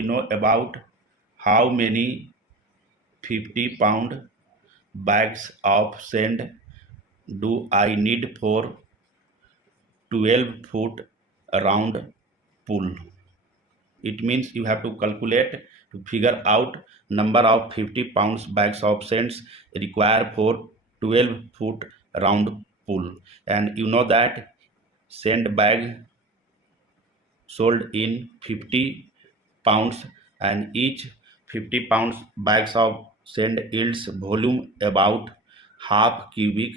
we know about how many 50-pound bags of sand do I need for 12-foot round pool? It means you have to calculate to figure out number of 50 pounds bags of sands required for 12-foot round pool. And you know that sand bag sold in 50 pounds, and each 50 pounds bags of sand yields volume about half cubic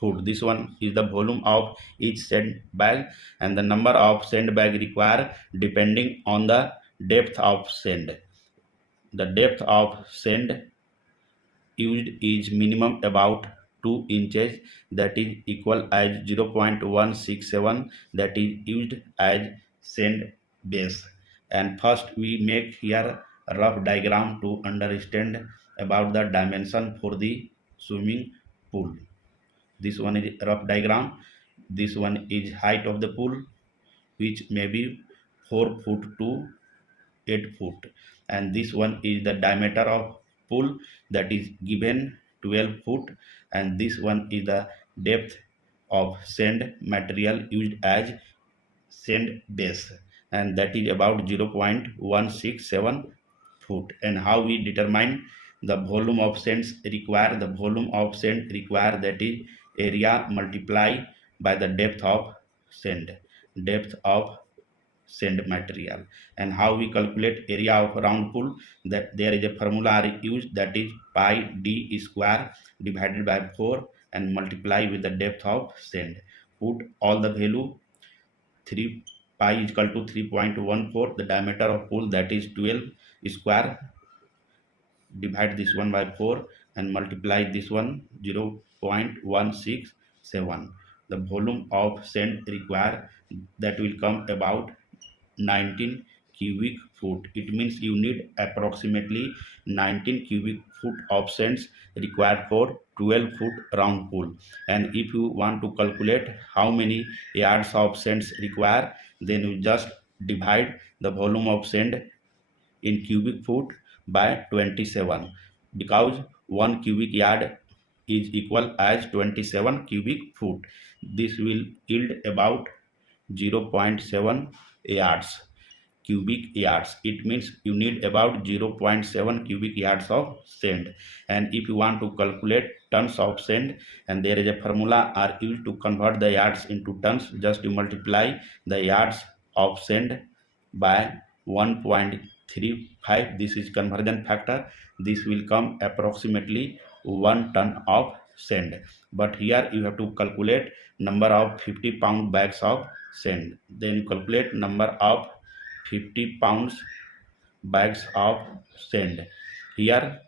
foot. This one is the volume of each sand bag, and the number of sand bag required depending on the depth of sand. The depth of sand used is minimum about 2 inches, that is equal as 0.167, that is used as sand base. And first we make here a rough diagram to understand about the dimension for the swimming pool. This one is rough diagram. This one is height of the pool, which may be 4 foot to 8 foot, and this one is the diameter of pool, that is given 12 foot, and this one is the depth of sand material used as sand base, and that is about 0.167 foot. And how we determine the volume of sands required? The volume of sand required, that is area multiply by the depth of sand, depth of sand material. And how we calculate area of round pool? That there is a formula used, that is pi d square divided by 4 and multiply with the depth of sand. Put all the value. 3 pi is equal to 3.14, the diameter of pool, that is 12 square, divide this one by 4 and multiply this one 0.167. The volume of sand required, that will come about 19 cubic foot. It means you need approximately 19 cubic foot of sands required for 12-foot round pool. And if you want to calculate how many yards of sands required, then you just divide the volume of sand in cubic foot by 27, because 1 cubic yard is equal as 27 cubic foot. This will yield about 0.7 yards, cubic yards. It means you need about 0.7 cubic yards of sand. And if you want to calculate tons of sand, and there is a formula are used to convert the yards into tons, just to multiply the yards of sand by 1.35. This is conversion factor. This will come approximately 1 ton of sand. But here you have to calculate number of 50-pound bags of sand. Then you calculate number of 50 pounds bags of sand. Here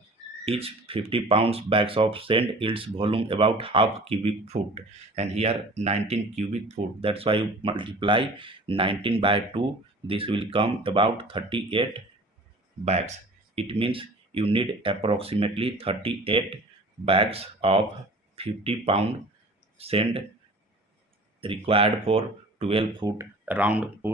each 50 pounds bags of sand yields volume about half cubic foot, and here 19 cubic foot. That's why you multiply 19 by 2. This will come about 38 bags. It means you need approximately 38 bags of 50-pound sand required for 12-foot round pool.